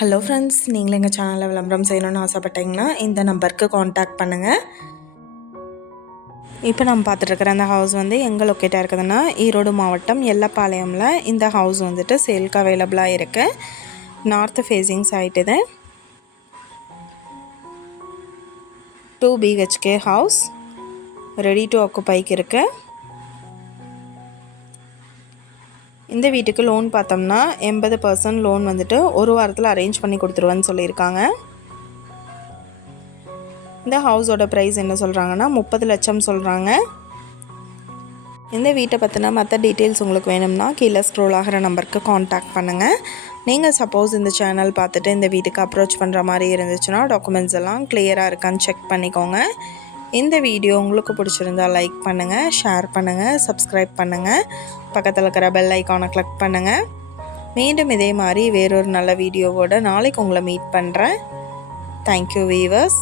Hello friends, நீங்களும் எங்கள் சேனலில் விளம்பரம் செய்யணும்னு ஆசைப்பட்டீங்கன்னா இந்த நம்பருக்கு காண்டாக்ட் பண்ணுங்கள். இப்போ நம்ம பார்த்துட்ருக்குற அந்த ஹவுஸ் எங்கே லொக்கேட்டாக இருக்குதுன்னா ஈரோடு மாவட்டம் எல்லப்பாளையமில் இந்த ஹவுஸ் சேலுக்கு அவைலபிளாக இருக்குது. நார்த்து ஃபேஸிங் சைட் இது. 2 BHK ஹவுஸ் ரெடி டு ஆக்குபைக்கு இருக்குது. இந்த வீட்டுக்கு லோன் பார்த்தோம்னா 80% லோன் ஒரு வாரத்தில் அரேஞ்ச் பண்ணி கொடுத்துருவேன்னு சொல்லியிருக்காங்க. இந்த ஹவுஸோட ப்ரைஸ் என்ன சொல்கிறாங்கன்னா 30 லட்சம் சொல்கிறாங்க. இந்த வீட்டை பற்றின மற்ற டீட்டெயில்ஸ் உங்களுக்கு வேணும்னா கீழே ஸ்க்ரோல் ஆகிற நம்பருக்கு காண்டாக்ட் பண்ணுங்கள். நீங்கள் சப்போஸ் இந்த சேனல் பார்த்துட்டு இந்த வீட்டுக்கு அப்ரோச் பண்ணுற மாதிரி இருந்துச்சுன்னா டாக்குமெண்ட்ஸ் எல்லாம் கிளியராக இருக்கான்னு செக் பண்ணிக்கோங்க. இந்த வீடியோ உங்களுக்கு பிடிச்சிருந்தால் லைக் பண்ணுங்கள், ஷேர் பண்ணுங்கள், சப்ஸ்கிரைப் பண்ணுங்கள், பக்கத்தில் இருக்கிற பெல் ஐக்கானை கிளிக் பண்ணுங்கள். மீண்டும் இதே மாதிரி வேறொரு நல்ல வீடியோவோட நாளைக்கு உங்களை மீட் பண்ணுறேன். Thank you viewers.